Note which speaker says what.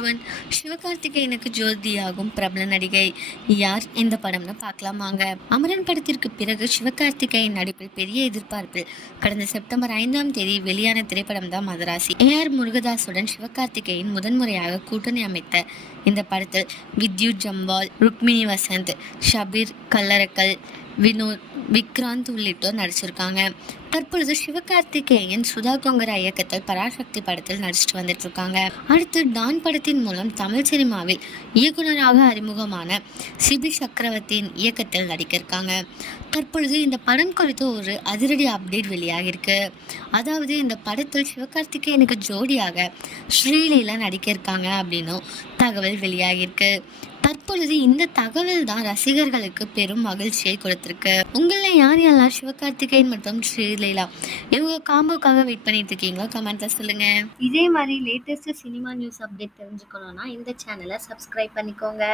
Speaker 1: One சிவகார்த்திகேயனுக்கு ஜோதியாகும் பிரபல நடிகை. யார் இந்த படம்னு பார்க்கலாமாங்க அமரன் படத்திற்கு பிறகு சிவகார்த்திகேயன் நடிப்பில் பெரிய எதிர்பார்ப்பில் கடந்த செப்டம்பர் ஐந்தாம் தேதி வெளியான திரைப்படம் தான் மதராசி. ஏ ஆர் முருகதாசுடன் சிவகார்த்திகேயன் முதன்முறையாக கூட்டணி அமைத்த இந்த படத்தில் வித்யுத் ஜம்பால் ருக்மிணி வசந்த் ஷபீர் கல்லரக்கல் வினோத் விக்ராந்த் உள்ளிட்டோர் நடிச்சிருக்காங்க. தற்பொழுது சிவகார்த்திகேயன் சுதா கொங்கரா இயக்கத்தில் பராசக்தி படத்தில் நடிச்சிட்டு வந்துட்டு இருக்காங்க அடுத்து டான் படத்தின் மூலம் தமிழ் சினிமாவில் இயக்குனராக அறிமுகமான சிபி சக்கரவர்த்தியின் இயக்கத்தில் நடிக்க இருக்காங்க தற்பொழுது இந்த படம் குறித்து ஒரு அதிரடி அப்டேட் வெளியாகிருக்கு. அதாவது இந்த படத்தில் சிவகார்த்திகேயனுக்கு ஜோடியாக ஸ்ரீலீலா நடிக்க இருக்காங்க அப்படின்னும் தகவல் வெளியாகிருக்கு. தற்பொழுது இந்த தகவல் தான் ரசிகர்களுக்கு பெரும் மகிழ்ச்சியை கொடுத்திருக்கு. உங்களில் யார் யாரெல்லாம் சிவகார்த்திகேயன் மற்றும் ஸ்ரீலீலா இவங்க காம்போக்காக வெயிட் பண்ணிட்டு இருக்கீங்களோ? கமெண்ட்ல சொல்லுங்க. இதே மாதிரி லேட்டஸ்ட் சினிமா நியூஸ் அப்டேட் தெரிஞ்சுக்கணும்னா இந்த சேனலை சப்ஸ்கிரைப் பண்ணிக்கோங்க.